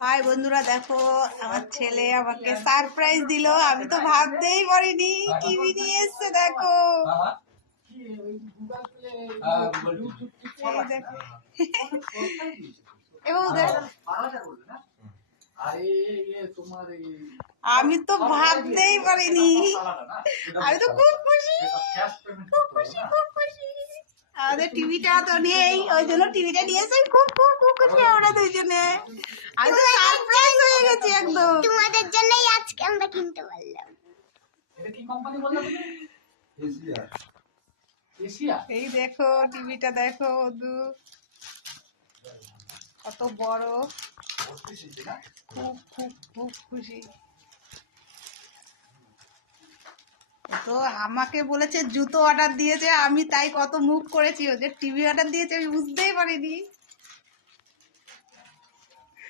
High বন্ধুরা, দেখো আমার ছেলে আমাকে সারপ্রাইজ দিল। আমি তো ভাবতেই পারিনি টিভি নিয়ে এসছে। দেখো এই দেখো আমি তো ভাবতেই পারিনি। আমি তো খুব খুশি, খুব খুশি, খুব খুশি। আমাদের টিভিটা তো নেই, ওই জন্য টিভিটা নিয়েছে। খুব খুব খুব খুশি আমরা দুইজনে। আমি তো সারপ্রাইজ হয়ে গেছি একদম। তোমাদের জন্যই আজকে আমরা কিনতে পারলাম। এটা কি কোম্পানি বললা তুমি? এশিয়া। এশিয়া? এই দেখো টিভিটা, দেখো বন্ধু কত বড়। খুব খুব খুব খুশি। তো আমাকে বলেছে জুতো অর্ডার দিয়েছে, আমি তাই কত মুখ করেছি। ওদের টিভি অর্ডার দিয়েছে আমি বুঝতেই পারিনি।